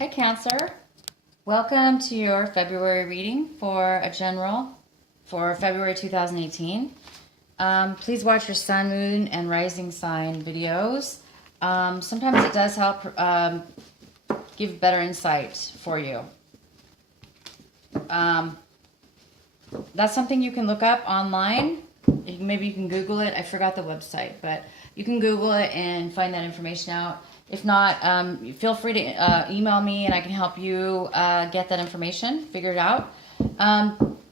Hi Cancer, welcome to your February reading for a general for February 2018. Please watch your sun, moon, and rising sign videos. Sometimes it does help give better insight for you. That's something you can look up online. Maybe you can Google it. I forgot the website, but you can Google it and find that information out. If not, feel free to email me and I can help you get that information, figure it out.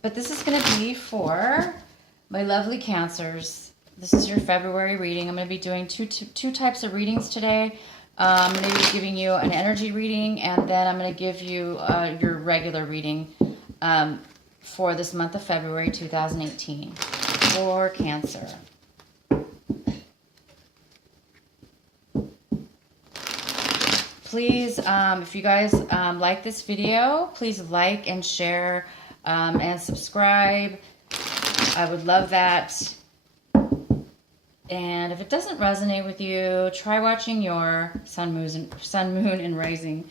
But this is going to be for my lovely Cancers. This is your February reading. I'm going to be doing two types of readings today. I'm going to be giving you an energy reading, and then I'm going to give you your regular reading for this month of February 2018 for Cancer. Please, if you guys like this video, please like and share and subscribe. I would love that. And if it doesn't resonate with you, try watching your sun, moon, and rising.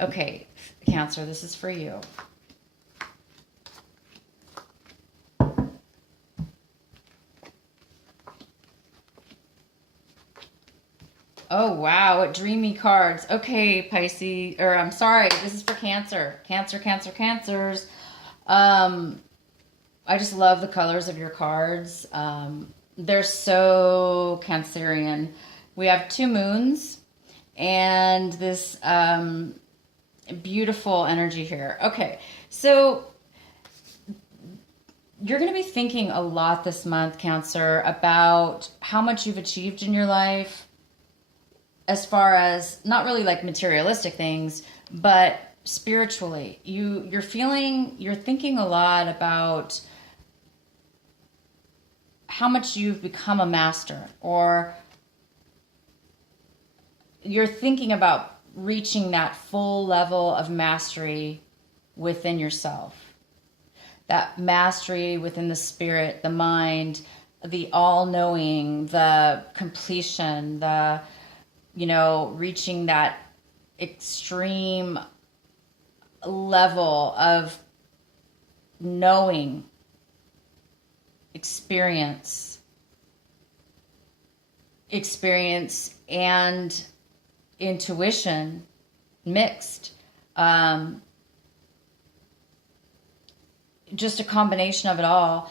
Okay, Cancer, this is for you. Oh, wow, what dreamy cards. Okay, Pisces, or I'm sorry, this is for Cancer. Cancers. I just love the colors of your cards. They're so Cancerian. We have two moons and this beautiful energy here. Okay, so you're going to be thinking a lot this month, Cancer, about how much you've achieved in your life, as far as not really like materialistic things, but spiritually. You're thinking a lot about how much you've become a master, or you're thinking about reaching that full level of mastery within yourself. That mastery within the spirit, the mind, the all-knowing, the completion, the reaching that extreme level of knowing, experience and intuition mixed. Just a combination of it all.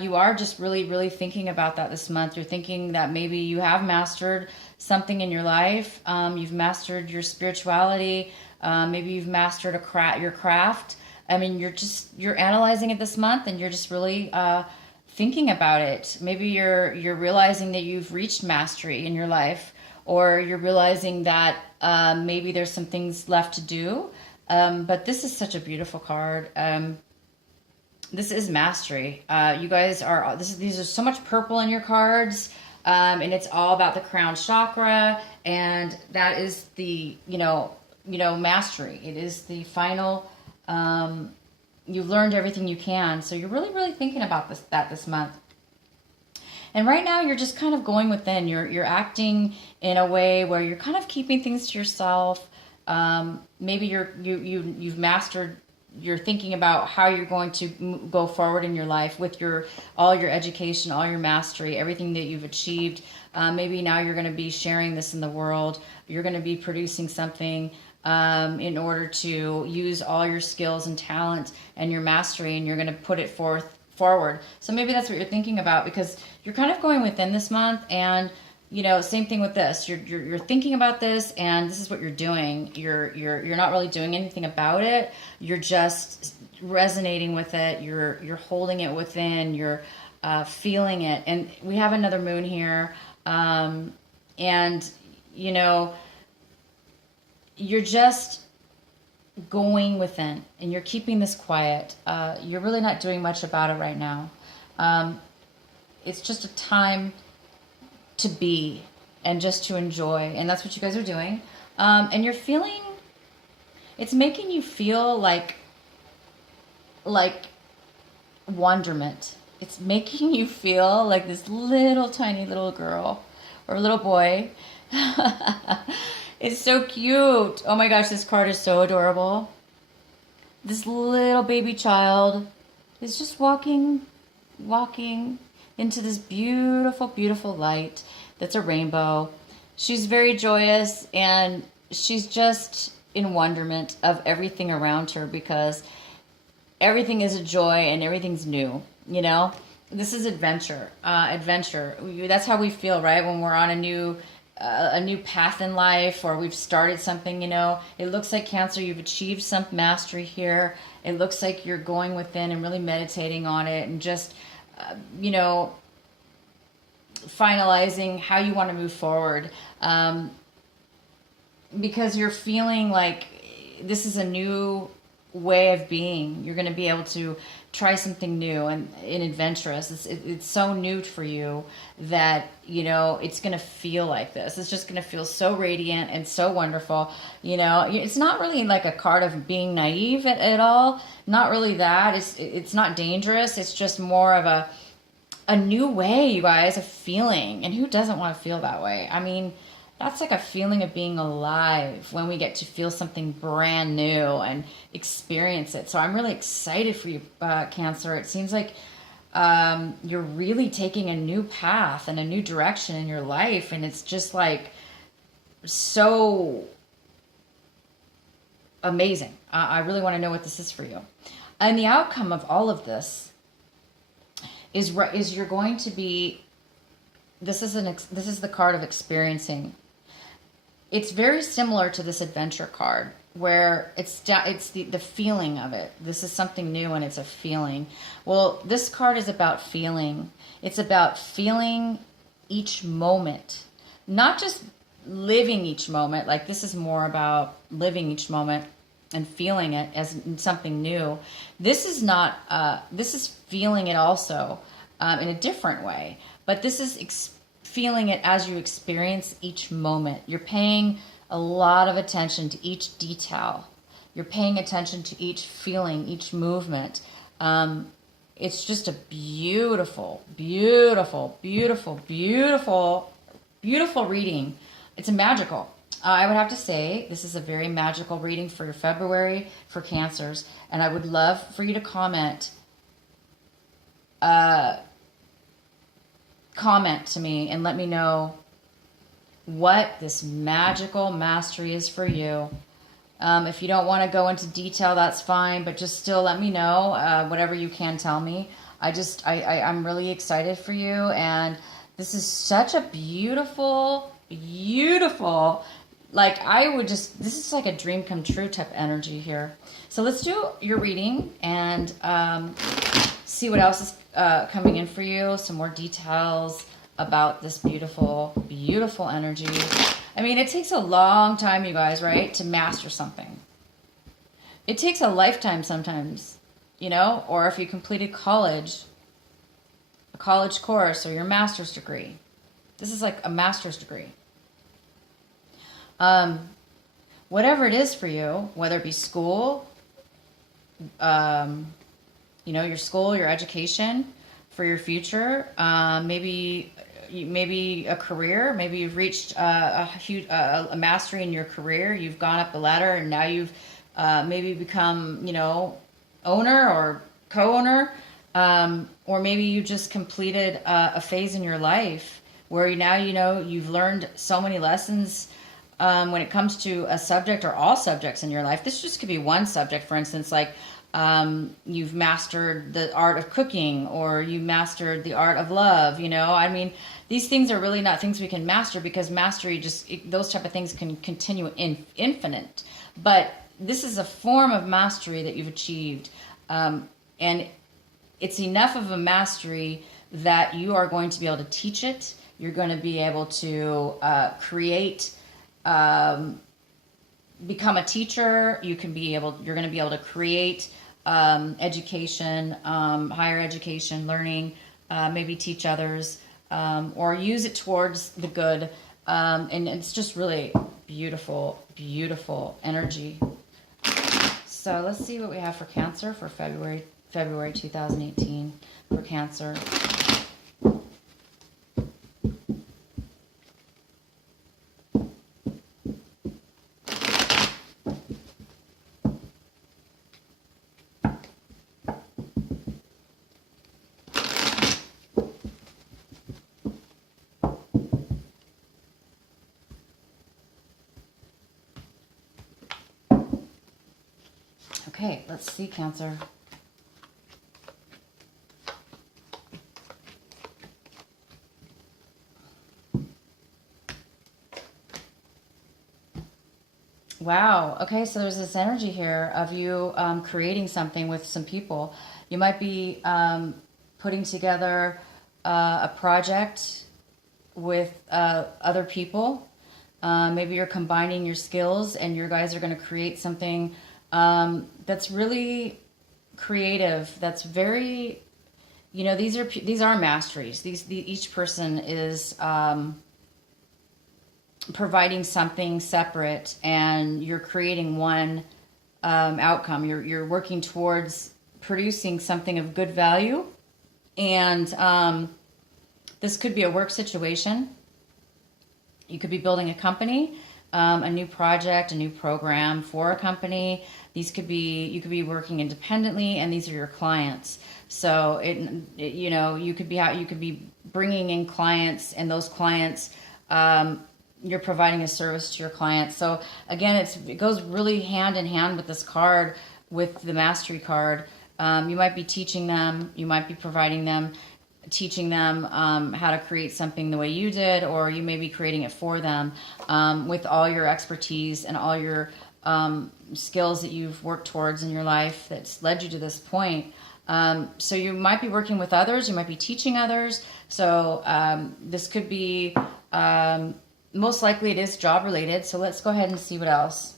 You are just really thinking about that this month. You're thinking that maybe you have mastered something in your life. You've mastered your spirituality. Maybe you've mastered your craft. I mean, you're analyzing it this month, and you're just really thinking about it. Maybe you're realizing that you've reached mastery in your life, or you're realizing that maybe there's some things left to do. But this is such a beautiful card. This is mastery. You guys these are so much purple in your cards, and it's all about the crown chakra, and that is the mastery. It is the final. You've learned everything you can, so you're really thinking about this month. And right now, you're just kind of going within. You're acting in a way where you're kind of keeping things to yourself. Maybe you've mastered. You're thinking about how you're going to go forward in your life with all your education, all your mastery, everything that you've achieved. Maybe now you're going to be sharing this in the world. You're going to be producing something in order to use all your skills and talent and your mastery, and you're going to put it forward. So maybe that's what you're thinking about, because you're kind of going within this month. And same thing with this. You're thinking about this, and this is what you're doing. You're not really doing anything about it. You're just resonating with it. You're holding it within. You're feeling it. And we have another moon here, and you're just going within, and you're keeping this quiet. You're really not doing much about it right now. It's just a time to be and just to enjoy, and that's what you guys are doing. And you're feeling, it's making you feel like wonderment. It's making you feel like this little tiny little girl or little boy It's so cute. Oh my gosh, this card is so adorable. This little baby child is just walking into this beautiful, beautiful light that's a rainbow. She's very joyous and she's just in wonderment of everything around her because everything is a joy and everything's new, you know? This is adventure. Adventure. That's how we feel, right? When we're on a new path in life or we've started something, you know. It looks like Cancer, you've achieved some mastery here. It looks like you're going within and really meditating on it and just, you know, finalizing how you want to move forward. Because you're feeling like this is a new way of being. You're going to be able to try something new and adventurous. It's so new for you that, you know, it's going to feel like this. It's just going to feel so radiant and so wonderful. You know, it's not really like a card of being naive at all. Not really that. It's not dangerous. It's just more of a new way, you guys, of feeling. And who doesn't want to feel that way? I mean, that's like a feeling of being alive when we get to feel something brand new and experience it. So I'm really excited for you, Cancer. It seems like you're really taking a new path and a new direction in your life. And it's just like so amazing. I really want to know what this is for you. And the outcome of all of this is you're going to be, this is the card of experiencing. It's very similar to this adventure card where it's the feeling of it. This is something new and it's a feeling. Well, this card is about feeling. It's about feeling each moment, not just living each moment. Like this is more about living each moment and feeling it as something new. This is not, this is feeling it also in a different way, but this is feeling it as you experience each moment. You're paying a lot of attention to each detail. You're paying attention to each feeling, each movement. It's just a beautiful, beautiful, beautiful, beautiful, beautiful reading. It's a magical. I would have to say this is a very magical reading for your February for Cancers, and I would love for you to comment to me and let me know what this magical mastery is for you. If you don't want to go into detail, that's fine, but just still let me know whatever you can tell me. I'm really excited for you, and this is such a beautiful, beautiful, like this is like a dream come true type energy here. So let's do your reading and see what else is coming in for you, some more details about this beautiful, beautiful energy. I mean, it takes a long time, you guys, right, to master something. It takes a lifetime sometimes, you know, or if you completed college, a college course or your master's degree. This is like a master's degree. Whatever it is for you, whether it be school, you know, your school, your education for your future, maybe a career, maybe you've reached a huge a mastery in your career, you've gone up the ladder and now you've maybe become, you know, owner or co-owner, or maybe you just completed a phase in your life where now, you know, you've learned so many lessons when it comes to a subject or all subjects in your life. This just could be one subject, for instance, like you've mastered the art of cooking or you mastered the art of love, you know. I mean, these things are really not things we can master because mastery those type of things can continue infinite. But this is a form of mastery that you've achieved. And it's enough of a mastery that you are going to be able to teach it. You're going to be able to create, become a teacher. You're going to be able to create education, higher education, learning, maybe teach others, or use it towards the good. And it's just really beautiful, beautiful energy. So let's see what we have for Cancer for February 2018 for Cancer. Okay, let's see, Cancer. Wow. Okay, so there's this energy here of you creating something with some people. You might be putting together a project with other people. Maybe you're combining your skills and you guys are going to create something that's really creative. That's very, these are masteries. Each person is providing something separate, and you're creating one outcome. You're working towards producing something of good value, and this could be a work situation. You could be building a company, a new project, a new program for a company. You could be working independently, and these are your clients. So you could be bringing in clients, and those clients, you're providing a service to your clients. So again, it goes really hand in hand with this card, with the mastery card. You might be teaching them, you might be teaching them how to create something the way you did, or you may be creating it for them with all your expertise and all your skills that you've worked towards in your life that's led you to this point. So you might be working with others, you might be teaching others. So this could be, most likely it is job related. So let's go ahead and see what else.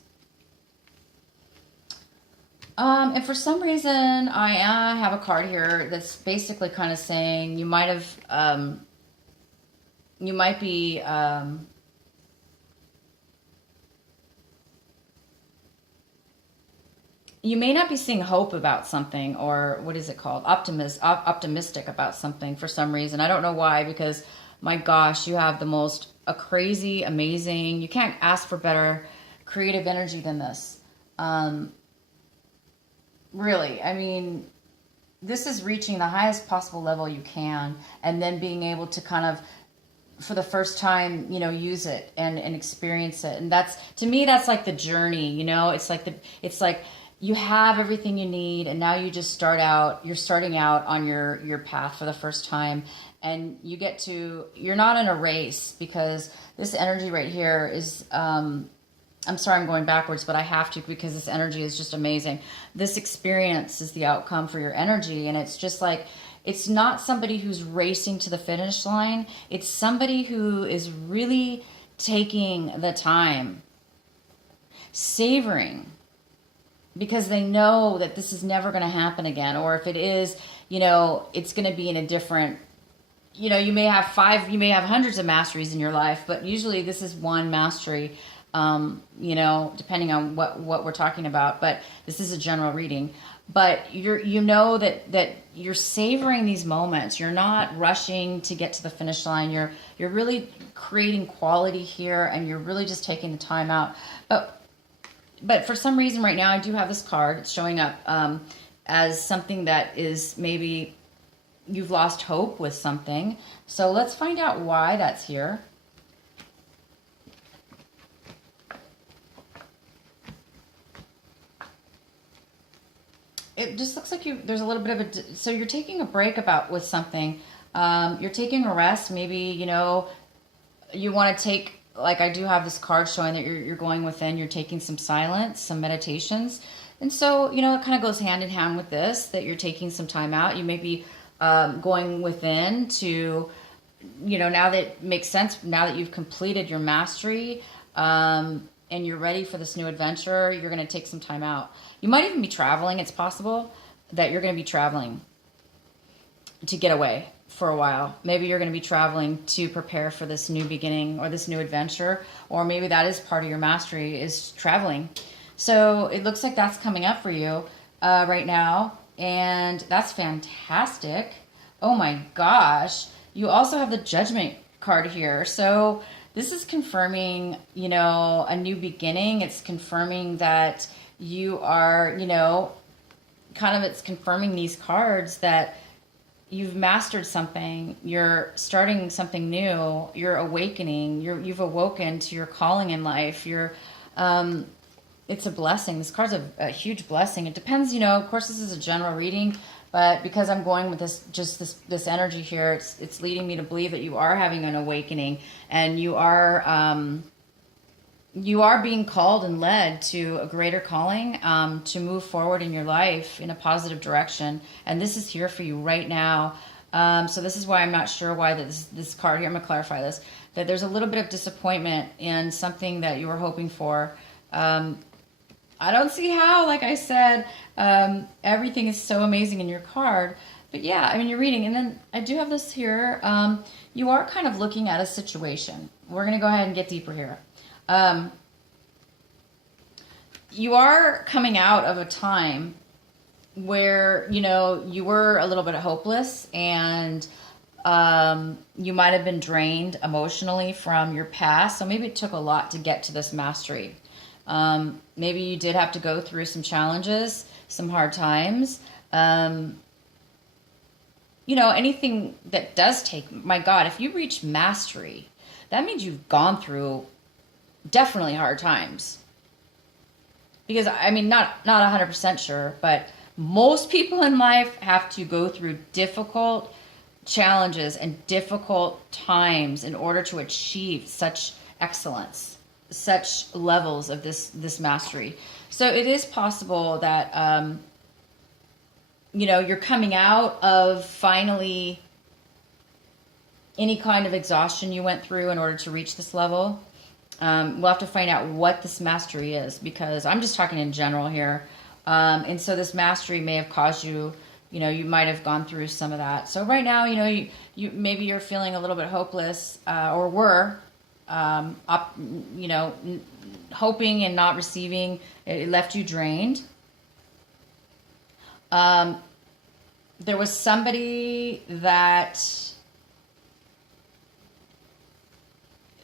And for some reason, I have a card here that's basically kind of saying you might be, you may not be seeing hope about something, or what is it called? Optimistic about something for some reason. I don't know why, because my gosh, you have the most crazy, amazing, you can't ask for better creative energy than this. Really, I mean, this is reaching the highest possible level you can, and then being able to kind of, for the first time, use it and experience it. And that's, to me, that's like the journey, it's like you have everything you need, and now you just you're starting out on your path for the first time, and you're not in a race, because this energy right here is, I'm sorry, I'm going backwards, but I have to, because this energy is just amazing. This experience is the outcome for your energy. And it's just like, it's not somebody who's racing to the finish line. It's somebody who is really taking the time, savoring, because they know that this is never going to happen again. Or if it is, it's going to be in a different, you may have hundreds of masteries in your life, but usually this is one mastery. Depending on what we're talking about, but this is a general reading. But that you're savoring these moments. You're not rushing to get to the finish line. You're really creating quality here, and you're really just taking the time out. But for some reason right now, I do have this card. It's showing up as something that is maybe you've lost hope with something. So let's find out why that's here. It just looks like there's a little bit of so you're taking a break with something. You're taking a rest. Maybe, you want to take, like I do have this card showing that you're going within, you're taking some silence, some meditations. And so, it kind of goes hand in hand with this, that you're taking some time out. You may be going within to, now that it makes sense, now that you've completed your mastery, and you're ready for this new adventure, you're going to take some time out. You might even be traveling. It's possible that you're going to be traveling to get away for a while. Maybe you're going to be traveling to prepare for this new beginning or this new adventure, or maybe that is part of your mastery, is traveling. So it looks like that's coming up for you right now, and that's fantastic. Oh my gosh. You also have the Judgment card here. So this is confirming, a new beginning. It's confirming that you are, it's confirming these cards that you've mastered something. You're starting something new. You're awakening. You've awoken to your calling in life. it's a blessing. This card's a huge blessing. It depends, of course this is a general reading, but because I'm going with this energy here, it's leading me to believe that you are having an awakening, and you are being called and led to a greater calling, to move forward in your life in a positive direction. And this is here for you right now. So this is why I'm not sure why this card here, I'm going to clarify this, that there's a little bit of disappointment in something that you were hoping for. I don't see how, like I said, everything is so amazing in your card. But yeah, I mean, you're reading. And then I do have this here. You are kind of looking at a situation. We're going to go ahead and get deeper here. You are coming out of a time where, you were a little bit hopeless, and you might have been drained emotionally from your past. So maybe it took a lot to get to this mastery. Maybe you did have to go through some challenges, some hard times. Anything that does take, my God, if you reach mastery, that means you've gone through definitely hard times. Because, I mean, not 100% sure, but most people in life have to go through difficult challenges and difficult times in order to achieve such excellence, such levels of this mastery. So it is possible that, you're coming out of finally any kind of exhaustion you went through in order to reach this level. We'll have to find out what this mastery is, because I'm just talking in general here. And so this mastery may have caused you, you might have gone through some of that. So right now, you maybe you're feeling a little bit hopeless, or were, hoping and not receiving. It left you drained. There was somebody that,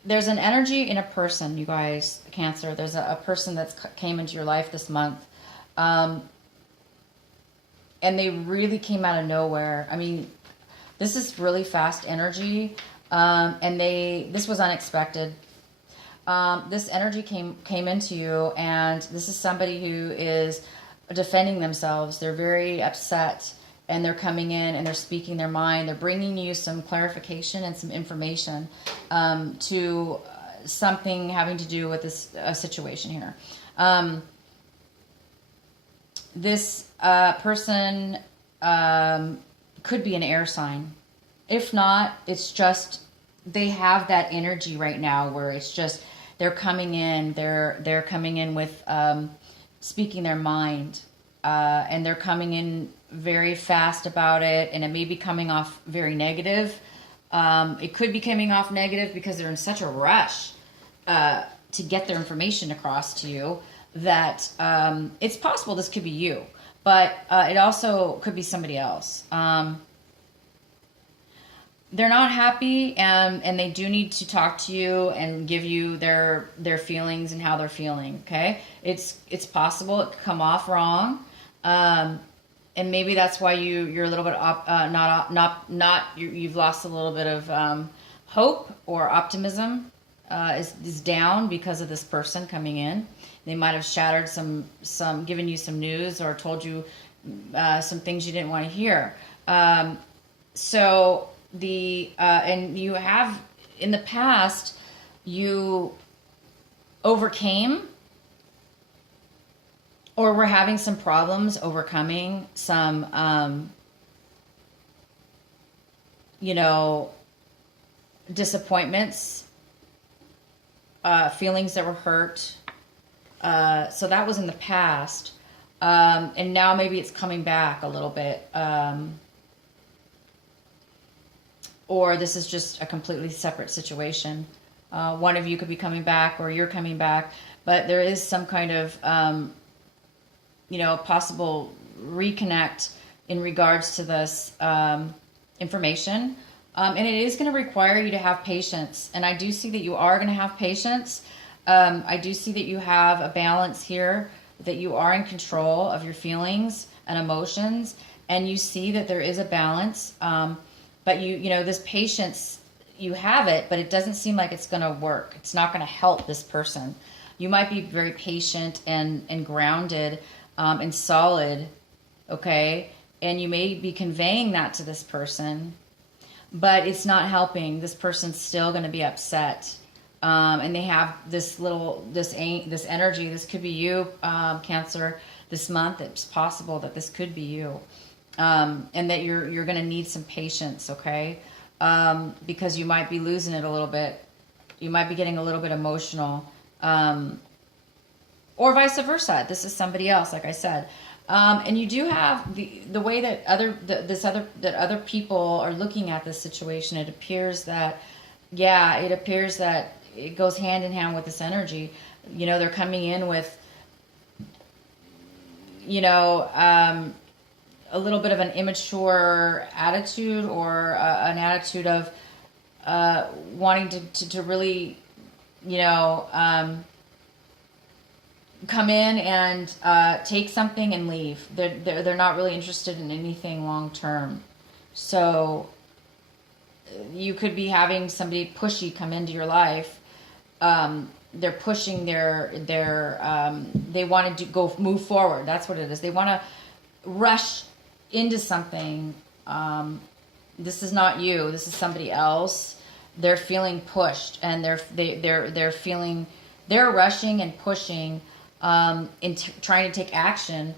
there's an energy in a person, you guys, Cancer. There's a person that's came into your life this month. And they really came out of nowhere. I mean, this is really fast energy. And this was unexpected. This energy came into you, and this is somebody who is defending themselves. They're very upset, and they're coming in and they're speaking their mind. They're bringing you some clarification and some information to something having to do with this situation here. This person could be an air sign. If not, it's just they have that energy right now where it's just they're coming in. They're coming in with speaking their mind, and they're coming in very fast about it, and it may be coming off very negative. It could be coming off negative because they're in such a rush to get their information across to you that it's possible this could be you, but it also could be somebody else. They're not happy, and they do need to talk to you and give you their feelings and how they're feeling. Okay, it's possible it could come off wrong, and maybe that's why you're a little bit you've lost a little bit of hope, or optimism is down because of this person coming in. They might have shattered some given you some news, or told you some things you didn't want to hear. So and you have in the past, you overcame or were having some problems overcoming some disappointments, feelings that were hurt. So that was in the past. And now maybe it's coming back a little bit. Or this is just a completely separate situation. One of you could be coming back, or you're coming back, but there is some kind of, possible reconnect in regards to this information. And it is going to require you to have patience. And I do see that you are going to have patience. I do see that you have a balance here, that you are in control of your feelings and emotions. And you see that there is a balance. But this patience, you have it, but it doesn't seem like it's going to work. It's not going to help this person. You might be very patient and grounded and solid, okay? And you may be conveying that to this person, but it's not helping. This person's still going to be upset. And they have this energy. This could be you, Cancer, this month. It's possible that this could be you. And that you're going to need some patience, okay? Because you might be losing it a little bit. You might be getting a little bit emotional. Or vice versa. This is somebody else, like I said. And you do have the way that other people are looking at this situation. It appears that, it goes hand in hand with this energy. You know, they're coming in with, a little bit of an immature attitude, or an attitude of wanting to really, come in and take something and leave. They're not really interested in anything long term. So you could be having somebody pushy come into your life. They're pushing they want to move forward. That's what it is. They want to rush into something. This is not you. This is somebody else. They're feeling pushed, and they're rushing and pushing, trying to take action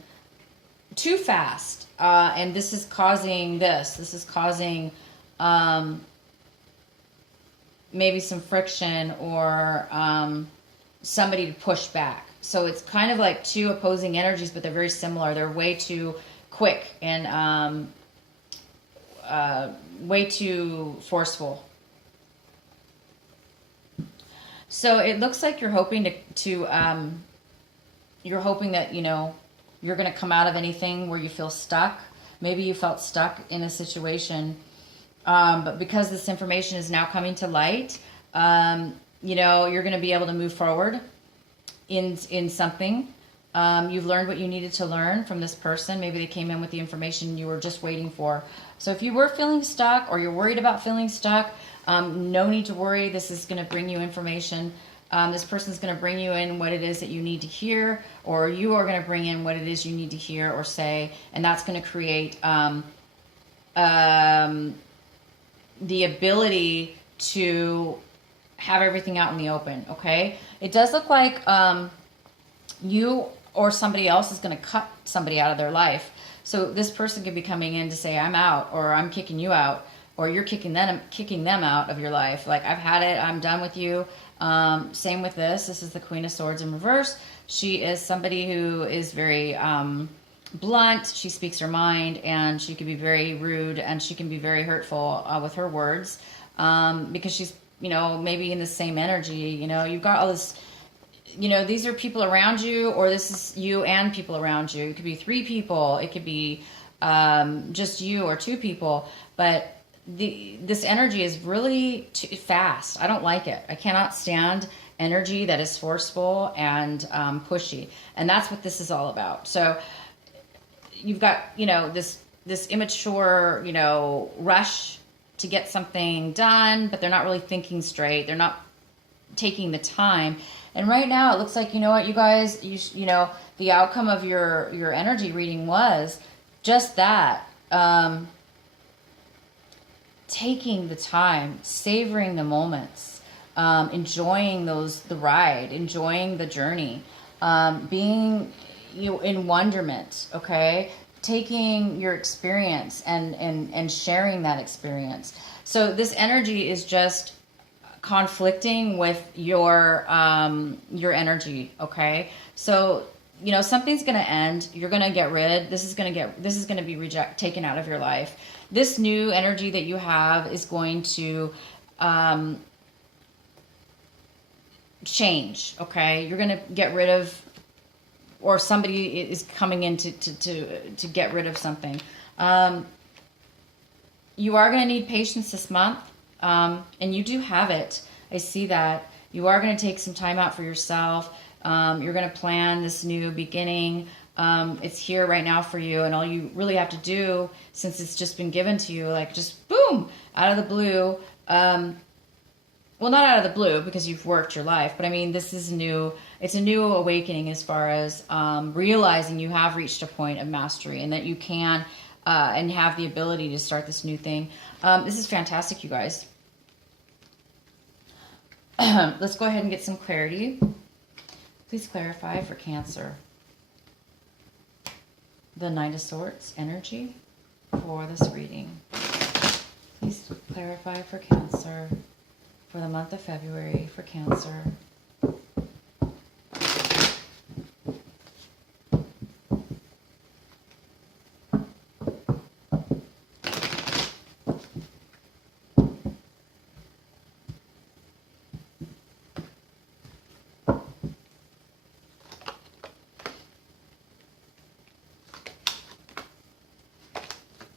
too fast. And this is causing maybe some friction, or somebody to push back. So it's kind of like two opposing energies, but they're very similar. They're way too quick and way too forceful. So it looks like you're hoping you're hoping that, you're going to come out of anything where you feel stuck. Maybe you felt stuck in a situation, but because this information is now coming to light, you're going to be able to move forward in something. You've learned what you needed to learn from this person. Maybe they came in with the information you were just waiting for. So if you were feeling stuck, or you're worried about feeling stuck, no need to worry. This is going to bring you information. This person's going to bring you in what it is that you need to hear, or you are going to bring in what it is you need to hear or say, and that's going to create the ability to have everything out in the open, okay? It does look like you or somebody else is going to cut somebody out of their life. So this person could be coming in to say, I'm out, or I'm kicking you out, or you're kicking them out of your life. Like, I've had it, I'm done with you. Same with this. This is the Queen of Swords in reverse. She is somebody who is very blunt. She speaks her mind, and she can be very rude, and she can be very hurtful with her words, because she's, maybe in the same energy. You've got all this, these are people around you, or this is you and people around you. It could be 3 people. It could be just you or 2 people. But this energy is really too fast. I don't like it. I cannot stand energy that is forceful and pushy. And that's what this is all about. So you've got, this immature, rush to get something done, but they're not really thinking straight. They're not taking the time. And right now it looks like, you guys, the outcome of your energy reading was just that. Taking the time, savoring the moments, enjoying the ride, enjoying the journey, being in wonderment, okay? Taking your experience and sharing that experience. So this energy is just conflicting with your energy, okay? So, something's going to end. You're going to get rid. This is going to be taken out of your life. This new energy that you have is going to change, okay? You're going to get rid of, or somebody is coming in to get rid of something. You are going to need patience this month, and you do have it. I see that. You are going to take some time out for yourself. You're going to plan this new beginning. It's here right now for you, and all you really have to do, since it's just been given to you, like just boom, out of the blue. Well, not out of the blue, because you've worked your life, but I mean, this is new. it's a new awakening as far as realizing you have reached a point of mastery and that you can and have the ability to start this new thing. This is fantastic, you guys. Let's go ahead and get some clarity. Please clarify for Cancer. The Knight of Swords energy for this reading. Please clarify for Cancer for the month of February for Cancer.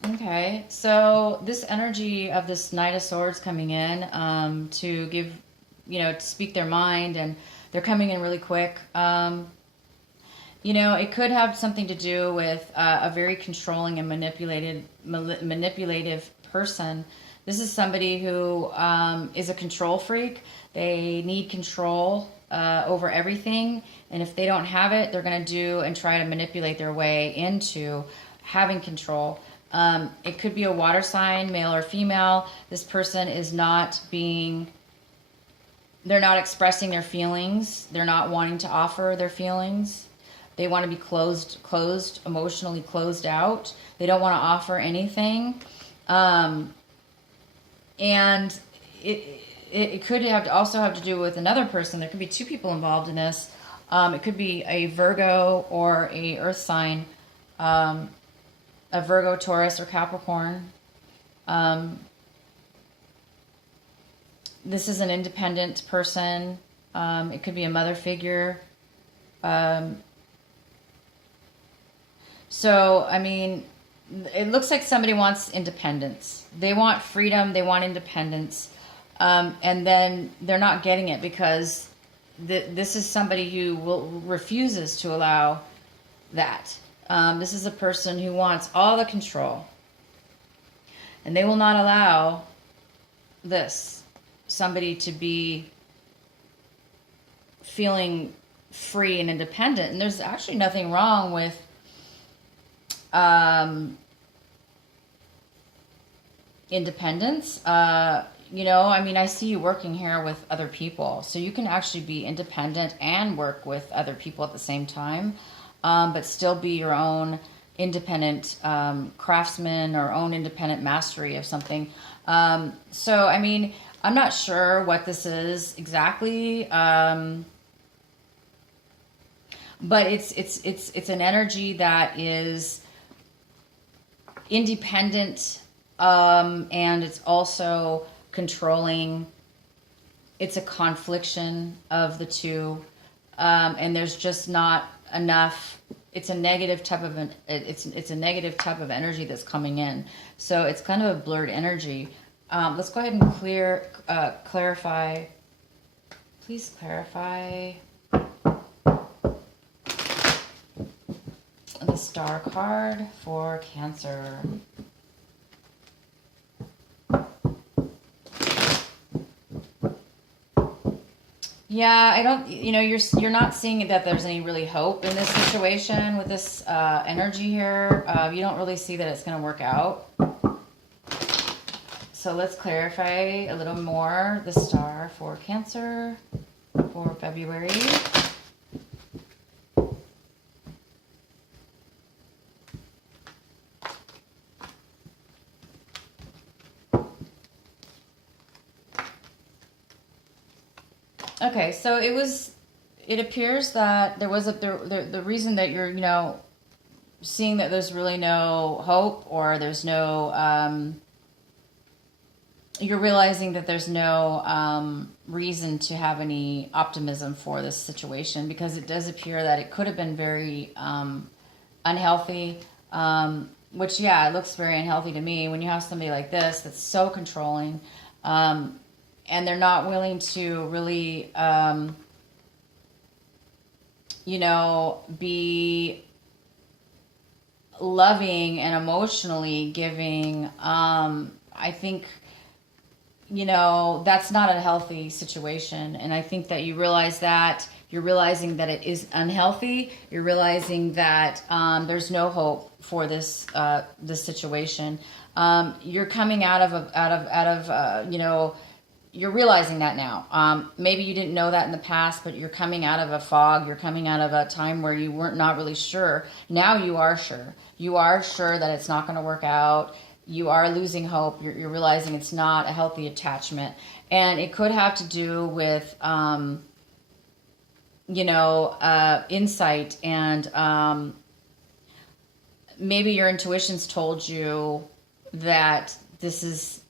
Okay, so this energy of this Knight of Swords coming in to give, to speak their mind, and they're coming in really quick. It could have something to do with a very controlling and manipulative person. This is somebody who is a control freak. They need control over everything, and if they don't have it, they're going to do and try to manipulate their way into having control. It could be a water sign, male or female. This person is they're not expressing their feelings. They're not wanting to offer their feelings. They want to be closed, emotionally closed out. They don't want to offer anything. And it could also have to do with another person. There could be two people involved in this. It could be a Virgo or a earth sign, a Virgo, Taurus, or Capricorn. This is an independent person. It could be a mother figure. It looks like somebody wants independence. They want freedom. They want independence. And then they're not getting it because this is somebody who refuses to allow that. This is a person who wants all the control. And they will not allow somebody to be feeling free and independent. And there's actually nothing wrong with independence. I see you working here with other people. So you can actually be independent and work with other people at the same time. But still be your own independent craftsman or own independent mastery of something. I'm not sure what this is exactly, but it's an energy that is independent, and it's also controlling. It's a confliction of the two, and there's just not enough. It's a negative type of it's a negative type of energy that's coming in. So it's kind of a blurred energy. Let's go ahead and clarify. Please clarify the Star card for Cancer. Yeah, I don't, you're not seeing that there's any really hope in this situation with this energy here. You don't really see that it's going to work out. So let's clarify a little more the Star for Cancer for February. Okay, so it appears that there was the reason that you're, seeing that there's really no hope, or there's no, you're realizing that there's no reason to have any optimism for this situation, because it does appear that it could have been very unhealthy, which, yeah, it looks very unhealthy to me when you have somebody like this that's so controlling, and they're not willing to really, be loving and emotionally giving. I think, that's not a healthy situation. And I think that you realize that You're realizing that it is unhealthy. You're realizing that there's no hope for this situation. You're coming out of you're realizing that now. Maybe you didn't know that in the past, but you're coming out of a fog. You're coming out of a time where you weren't not really sure. Now you are sure. You are sure that it's not going to work out. You are losing hope. You're realizing it's not a healthy attachment. And it could have to do with, insight, and maybe your intuition's told you that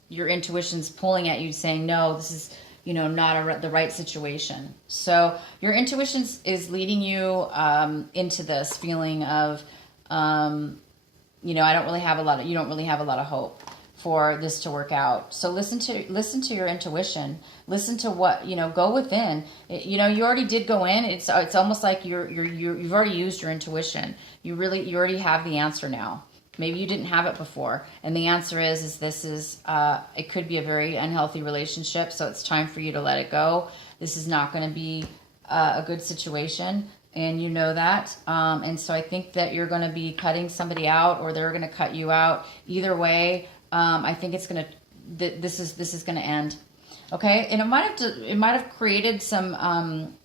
your intuition's pulling at you saying, no, this is, not the right situation. So your intuition is leading you into this feeling of, you don't really have a lot of hope for this to work out. So listen to your intuition. Listen to what, go within. You already did go in. It's almost like you've already used your intuition. You already have the answer now. Maybe you didn't have it before. And the answer is it could be a very unhealthy relationship. So it's time for you to let it go. This is not going to be a good situation. And you know that. And so I think that you're going to be cutting somebody out, or they're going to cut you out. Either way, I think it's going to, this is going to end. Okay. And it might have created some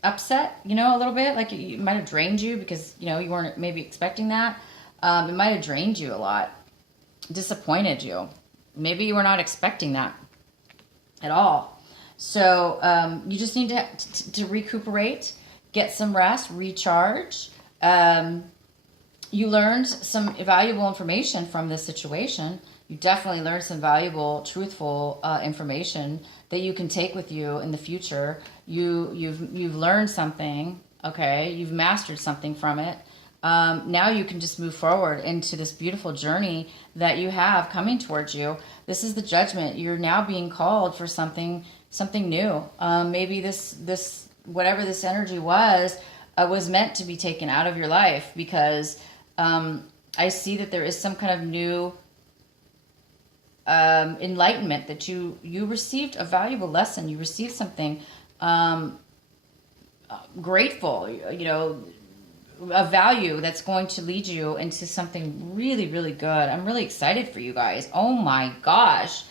upset, a little bit, like it might have drained you because, you weren't maybe expecting that. It might have drained you a lot, disappointed you. Maybe you were not expecting that at all. So you just need to recuperate, get some rest, recharge. You learned some valuable information from this situation. You definitely learned some valuable, truthful information that you can take with you in the future. You've learned something, okay? You've mastered something from it. Now you can just move forward into this beautiful journey that you have coming towards you. This is the judgment. You're now being called for something new. Maybe this whatever this energy was meant to be taken out of your life, because I see that there is some kind of new enlightenment, that you received a valuable lesson. You received something grateful, a value that's going to lead you into something really, really good. I'm really excited for you guys. Oh my gosh.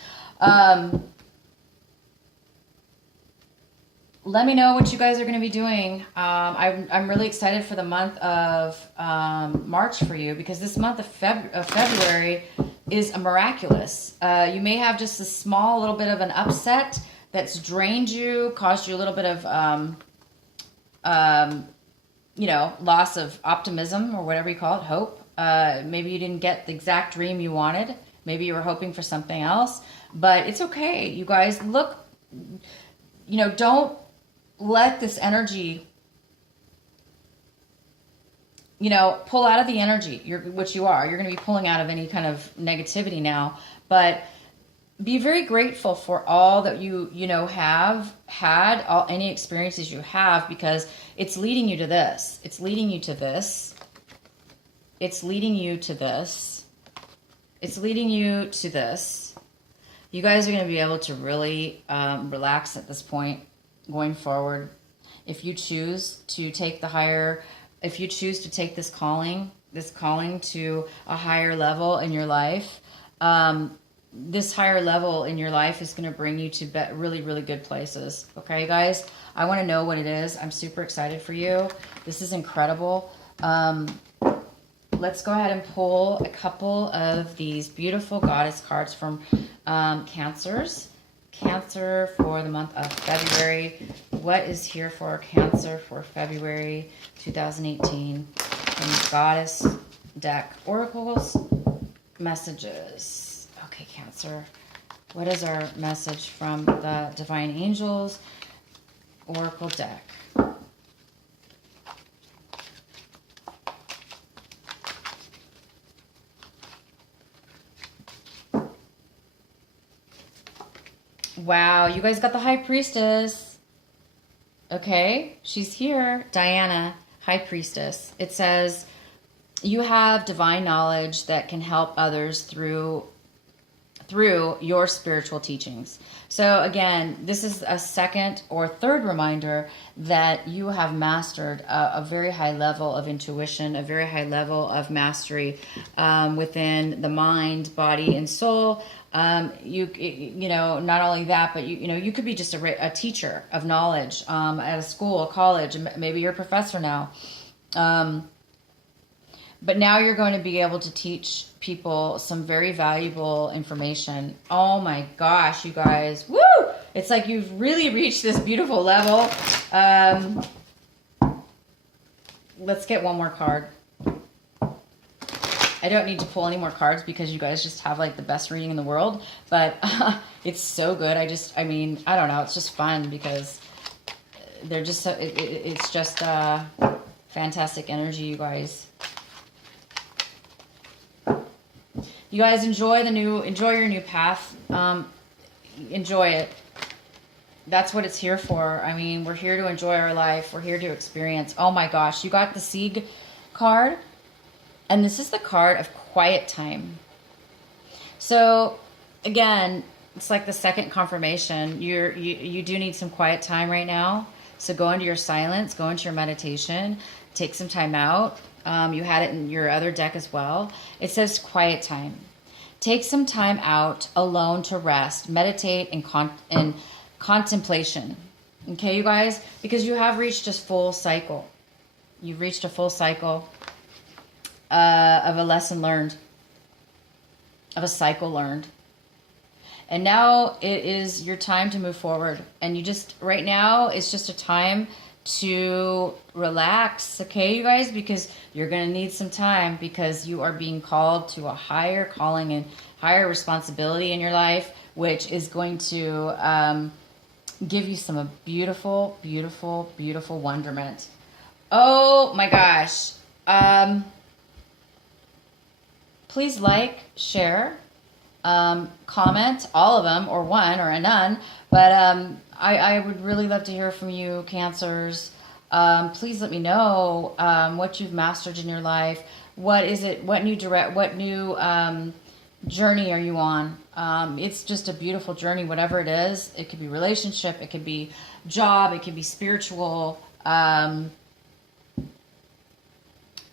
Let me know what you guys are going to be doing. I'm really excited for the month of March for you, because this month of February is miraculous. You may have just a small little bit of an upset that's drained you, caused you a little bit of loss of optimism, or whatever you call it, hope. Maybe you didn't get the exact dream you wanted. Maybe you were hoping for something else, but it's okay. You guys, look, don't let this energy, pull out of the energy, which you are. You're going to be pulling out of any kind of negativity now, but be very grateful for all that you have had, any experiences you have, because it's leading you to this. It's leading you to this. It's leading you to this. It's leading you to this. You guys are going to be able to really relax at this point going forward. If you choose to take this calling to a higher level in your life, this higher level in your life is going to bring you to really, really good places. Okay, guys? I want to know what it is. I'm super excited for you. This is incredible. Let's go ahead and pull a couple of these beautiful goddess cards from Cancers. Cancer for the month of February. What is here for Cancer for February 2018 from the Goddess deck? Oracles, messages. Okay, Cancer. What is our message from the Divine Angels Oracle deck? Wow, you guys got the High Priestess. Okay, she's here. Diana, High Priestess. It says, you have divine knowledge that can help others through through your spiritual teachings. So again, this is a second or third reminder that you have mastered a very high level of intuition, a very high level of mastery within the mind, body, and soul. You know, not only that, but you could be just a teacher of knowledge at a school, a college, maybe you're a professor now. But now you're going to be able to teach people some very valuable information. Oh my gosh, you guys. Woo! It's like you've really reached this beautiful level. Let's get one more card. I don't need to pull any more cards because you guys just have like the best reading in the world. But it's so good. I mean, I don't know. It's just fun because they're just so, it's just fantastic energy, you guys. You guys enjoy your new path. Enjoy it. That's what it's here for. I mean, we're here to enjoy our life. We're here to experience. Oh my gosh, you got the Sieg card, and this is the card of quiet time. So again, it's like the second confirmation. You do need some quiet time right now. So go into your silence, go into your meditation, take some time out. You had it in your other deck as well. It says quiet time. Take some time out alone to rest, meditate, and contemplation. Okay, you guys? Because you have reached a full cycle. You've reached a full cycle of a lesson learned, of a cycle learned. And now it is your time to move forward. And you just, right now, it's just a time to relax, okay, you guys, because you're going to need some time because you are being called to a higher calling and higher responsibility in your life, which is going to give you some beautiful, beautiful, beautiful wonderment. Oh my gosh. Please like, share, comment, all of them, or one, or a none, but I would really love to hear from you, Cancers. Please let me know what you've mastered in your life. What is it? What new journey are you on? It's just a beautiful journey, whatever it is. It could be relationship, it could be job, it could be spiritual.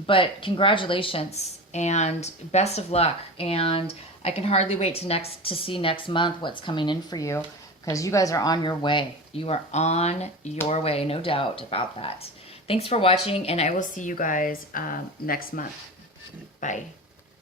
But congratulations and best of luck. And I can hardly wait to see next month what's coming in for you. Because you guys are on your way. You are on your way, no doubt about that. Thanks for watching, and I will see you guys next month. Bye.